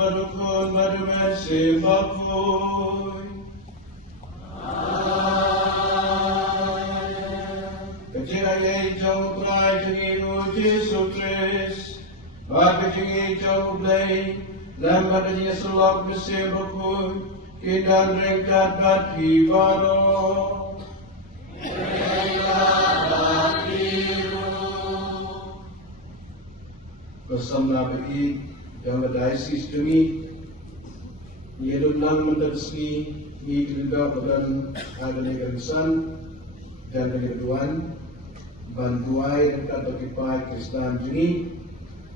Badukun Madumen Simbapui Kecilai jauh perai jengi Yesus Kristus Bagi jengi jauh belai Lambat jengi selok Simbapui Kidan ringkat bagi baro Bersama bagi yang berdaisi demi Yelunang mentersi di kelida badan agama dan keduan bantuai dekat bagi pai Kristen jeni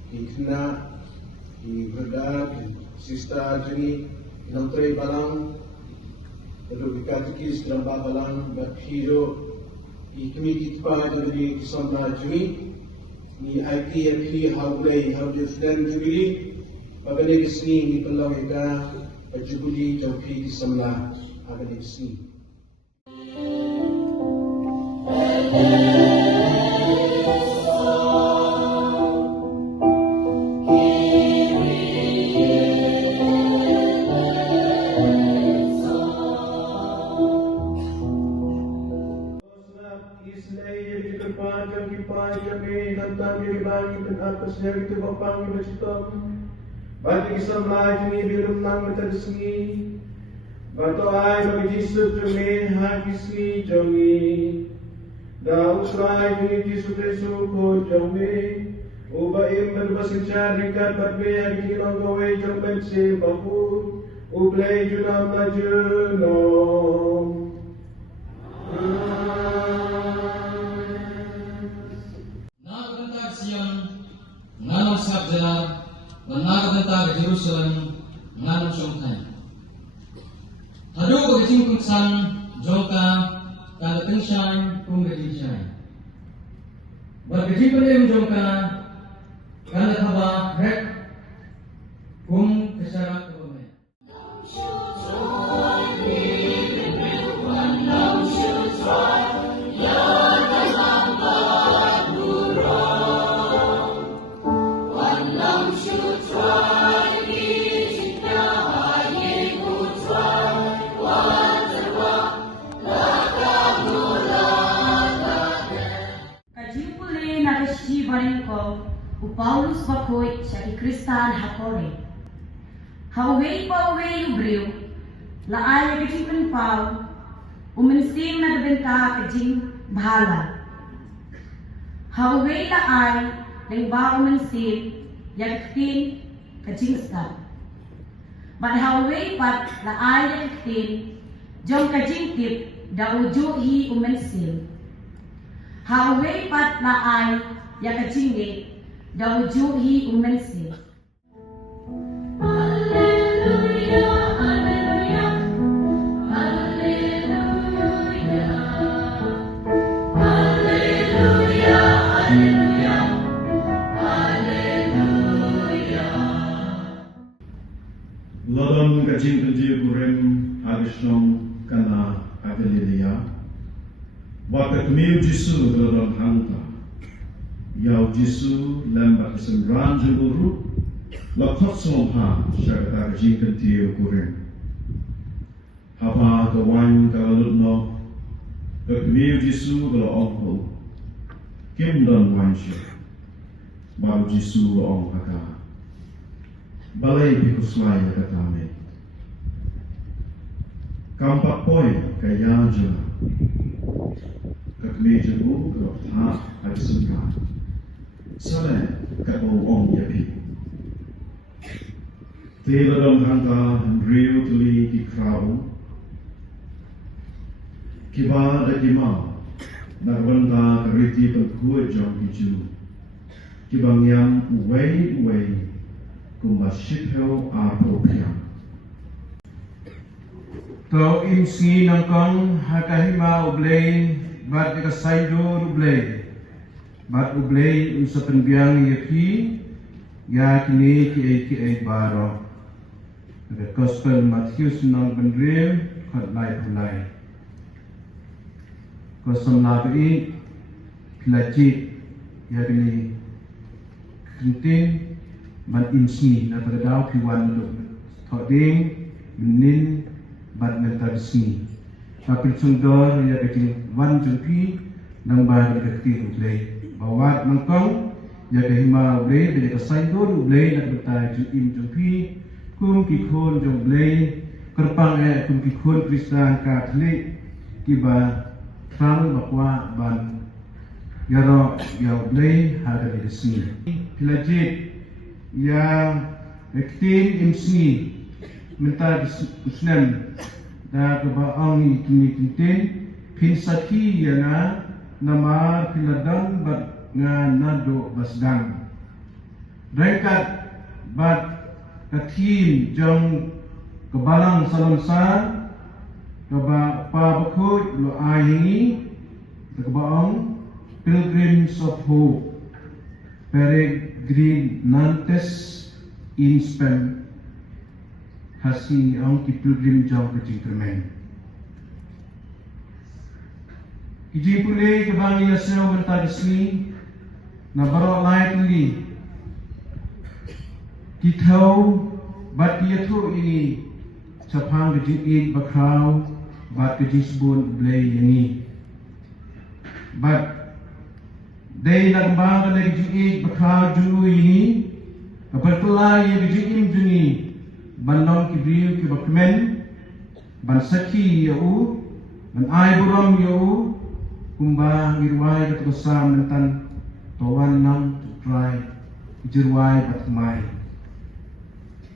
dikena di berda sista jeni nantri balang perlu dikatiki dalam balang berhiro ikmi kita jadi kisah jeni ni IT yang haulai haul dan jubili bagani kesini ni pelau ika jubili jauhi disamlah agani kesini Dari itu bapang ibu cipta bagi Islam lagi ni birum nang mentadisni bato ai bagi Yesus jumi hakisni jumi da usrai jumi Yesus Kristus ko jumi uba im berbasincar dekat berbe hari long gawe jomben se bapu ublai junam najuno Nganong sabda, menarganta ke Jerusalem, nganong sungkai. Hadu kagajing kungsan, jongka, kalating siyang, kung gajing siyang. Bagajing palim jongka, kalataba, rek, kung kasarak kumay. Paulus bakoy sa Kristan hakore. Haway ubriw, laay kajing penpaw, umensim na dabenta kajing bahala. Haway laay, nang ba umensim, yagtin kajing stad. But haway pat la ay tin, jom kajingkip da ujo hi umensil. Haway pat la ay yakajingit da ujo hi umensil. Lodon kajing tujuh kurem agislong kana Galilea. Waktu kemiu Jisu lodon hangta. Yau Jisu lembat kesembilan jeburu. Lakot somha syarata kajing tujuh kurem. Haba kawan kalalutno. Kemiu Jisu kalau ongho. Kim don wansyo. Baru Jisu ong haka. Balai bikuswai katame. Kampak poi kaya jena. Kakmeja bu kalau tak ada suka. Sale kapau ong yapi. Tela dom hangka rio tuli ki krau. Kiba da kima. Nakwanta kariti pagkuat jom kiju. Kibang yang uway. Kumashipel apropriam. To imsi nangkong hakahima ublay bat ikasaydo ublay bat ublay sa penbiang yaki yakini ki baro. The Gospel Matthew nang benril kot lai pulai. Kosam labi pelajit yakini kentin ban insni na berdau piwan lu thoding menin ban mentar sni tapi sundor ya keting wan jumpi nang ba dekti ublay bawat nangkong ya hima ublay de kasaido ublay na betai jum jumpi kum ki khon ublay kerpang kum ki khon Kristen Katolik kiba trang bakwa ban yaro ya ublay hada de sni pilajit ya ektin imsni minta usnem da kebaang kini kintin pinsaki yana nama piladang bat nga nado basdang rekat bat katin jong kebalang salamsa keba pabakut lo ahingi kebaang Pilgrims of Hope Peregrinantes in Spem Hasini ang pilgrim jam kecing termen. Iji pulih kebangi yasau mentad sini na barok lai tuli. Kitau bat yatu ini capang kecing id bakrau bat kecing sebun blay ini. Bat Day nagmbaga na gijing bakha junu ini kapatula ye gijing juni banon kibriu ki bakmen ban saki yau ban ai buram yau kumba ngirwai kat besam mentan tawan nam try jirwai batmai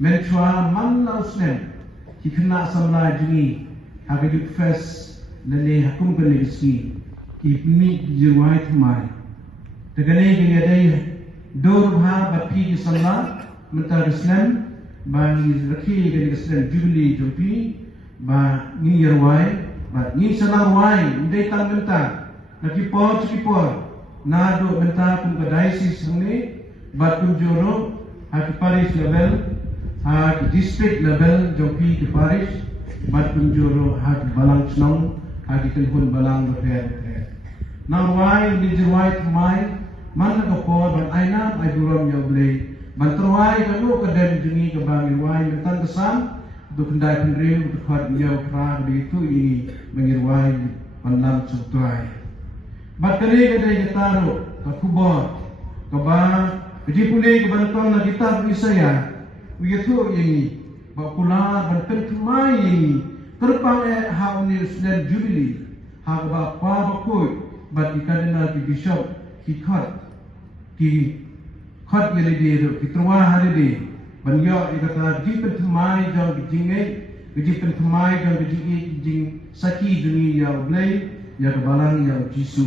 menchwa man lausnem ki kena samla juni aga juk fes lele hakum belegisi ki mi jirwai tmai Tegane kini ada dor bha bapi di sana mentar Islam bagi rakhi kini Islam jubli jumpi ba ni yarwai ba ni sana wai ndai tang mentar lagi por na do mentar pun diocese ni ba pun joro at parish level at district level jumpi ke parish ba pun joro at balang snong at telefon balang berher na wai ni jawai mai mana kapor ban aina ai buram ya blay ban terwai kalu kadem jungi ke bang irwai mentan kesan do kendai pendril do khat ya pra begitu ini mengirwai panlam sutrai bat kali kadai gitaro ka kubor ka ba di pulih ke bantong na gitar bisaya begitu ini ba pula ban pentumai ini terpang hauni sudah jubili ha ba pa bakut bat ikadena di bishop ki khat yele de ki terwa hare de banyo ikata jipen thamai jong kijinge jipen thamai jong kijing saki dunia ya ublay ya kebalang ya jisu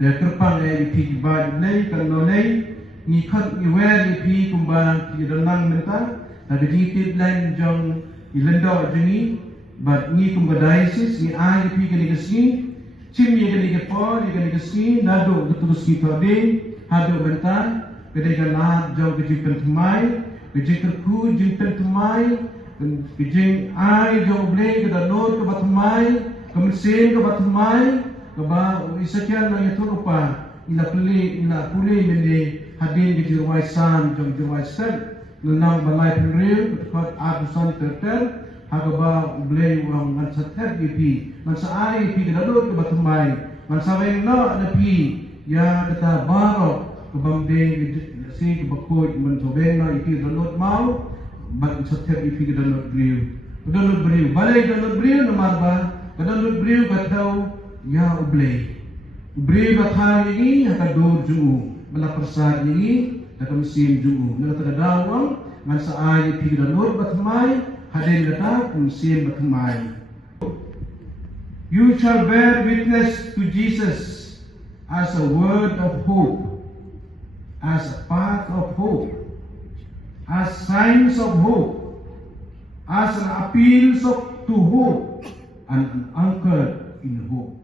ya kerpang ya ipi bad nei kano nei ni khat ni wer ipi kumbang ki renang menta ada jitip lain jong ilendo jengi but ni kumbadaisis ni ai ipi kini kesni cim ye kini kepo ye kini kesni nado terus kita de hado menta kedai ganat jong jipen thamai kejikerku jipen thamai kejing ai jong ublay kada not ke batmai kemesin ke batmai keba isakian na itu apa ila puli mende hadin di jirwai san jom jirwai set nenang balai penril kot abusan terter hagaba blay wang ngan satet gipi man sa ai pi kedadut ke batumai man sa weng no na pi ya kata baro kebamde si kebakoi man sobeng no ipi kedadut mau bat satet ipi kedadut briu balai kedadut briu nomor ba kedadut briu katau ya ublay batang ini akan dor juu bala persad ini akan mesin juu nang tadawang man sa ay pi kedadut batmai hadin kata mesin batmai. You shall bear witness to Jesus as a word of hope, as a path of hope, as signs of hope, as an appeal to hope, and an anchor in hope.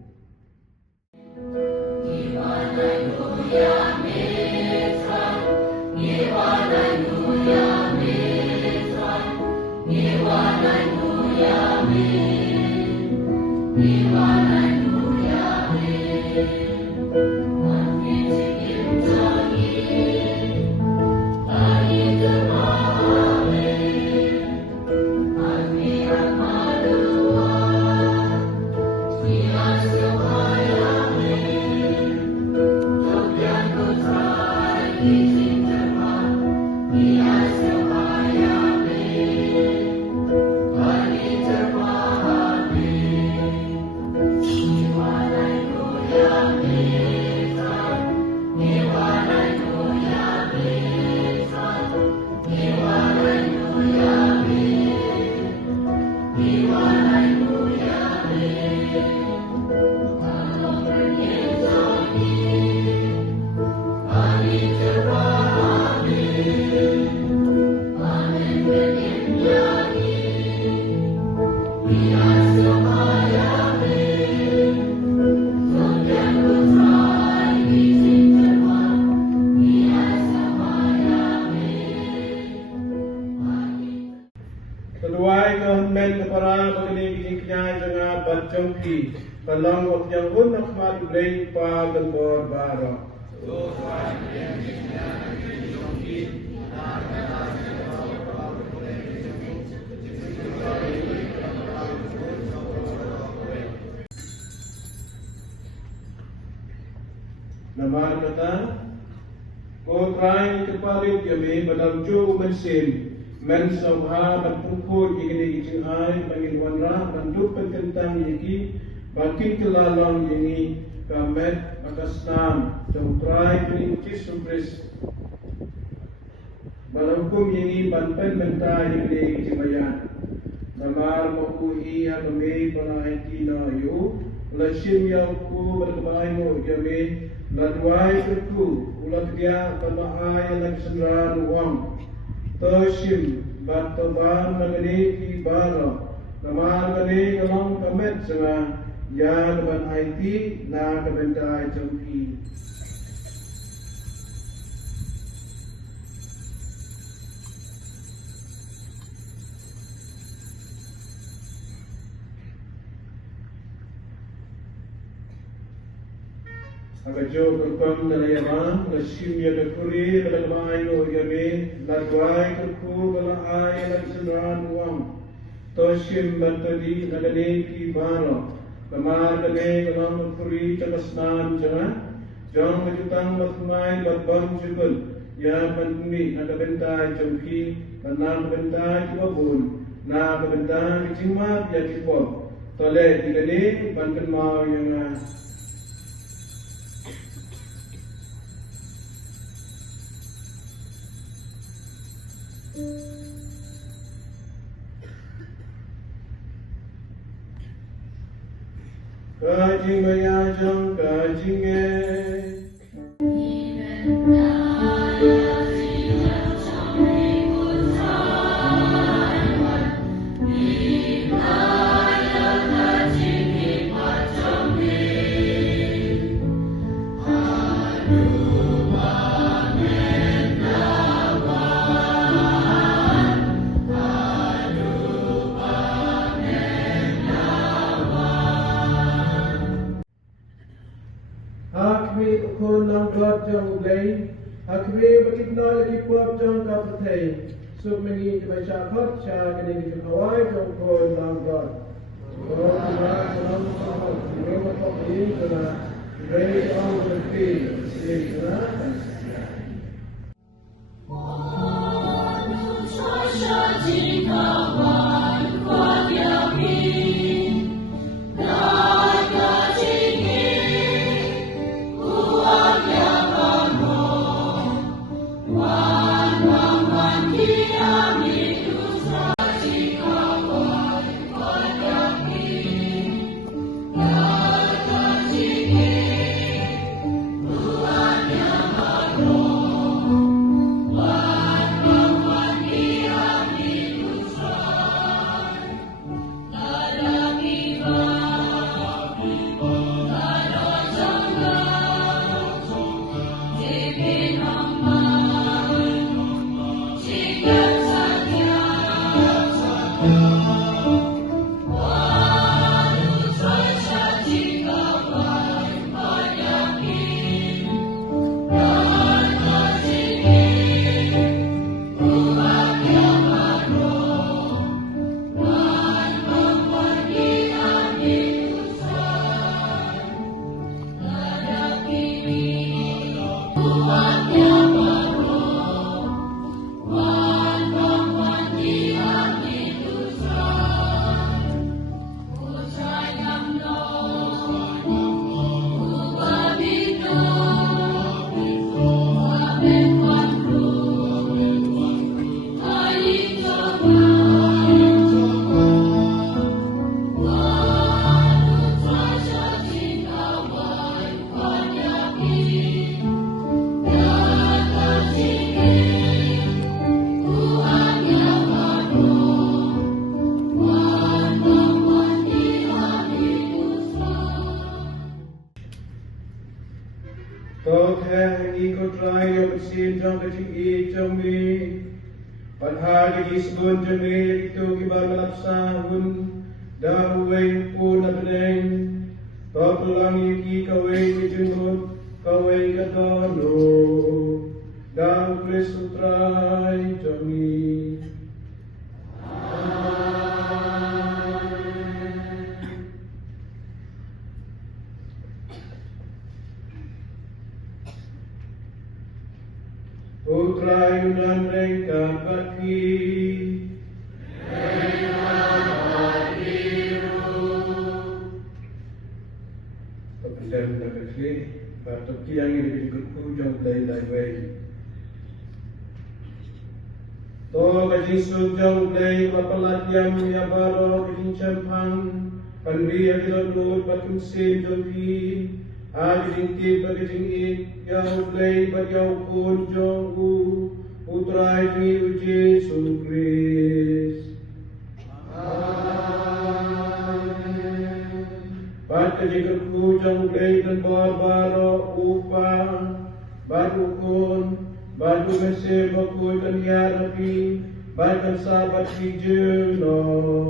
Keduai kehendak kepada begini kenyai dengan berjongki dalam waktu yang pun akhmat ublay pa gembor barok. Nama kata, kau try keparit kami dalam jauh mesin. Men sabha berpukul ini kijing ai bagi wanra bentuk penkentang yiki bakin kelalang ini kamet makasnam jauhtrai penincis supres balangkum ini banpen mentai ini kijing bayan namar makuhi hadame panaiti na yu lashim yauku berkebai mo yame ladwai kerku ulat dia panaai laksandran uang Toshim batoban nagani ki baro namar gani galong kamet sanga ya ban IT na kabentai chauki Agajo berpam dalayama, lashim ya dekuri, dalamai no yame, ladwai kerku balai laksanran uang. Toshim bantadi nagane ki baro, lamar gane galam dekuri cakasnan jana, jang majutang matmai batbang jukul, ya bantumi nagabentai jauki, tanam bentai kibabun, na kabentai kicingmat ya kipop. Tole digane banten mau yang Kajing mayajang kajing Hakmi ukon ng God jang uglay, hakmi bakitna lagi puap jang kapatay, sumini kibay syakot siya kanini kaway jang ukon ng God. God na salam sahot, yung mapapili ko na, ready on the field, sige na. Tốt hè nghi có trai yêu bạch xin trong cái chính ý trong mi Pan hai cái ghi sebun trong mi itu kibar malap sahun Dah uweng pun abdeng Top lang yuki kaweng ni jenggot Kaweng katono Dah ukles utrai trong mi Putra Yunan mereka bagi Kepada mereka kali Batuk yang ini dikutku jauh dari To kajing sujang dari Bapalat yang menyabaro kajing campang Panbi yang dilodot batung sin jompi Ajing tiba kajing it Yau play but yau kun jong u Putrai ni u Jesu Christ Amen Bat kajing ku jong play dan barbaro upa Bat ukun Bat umese bakul dan yarapi Bat kan sabat si jenon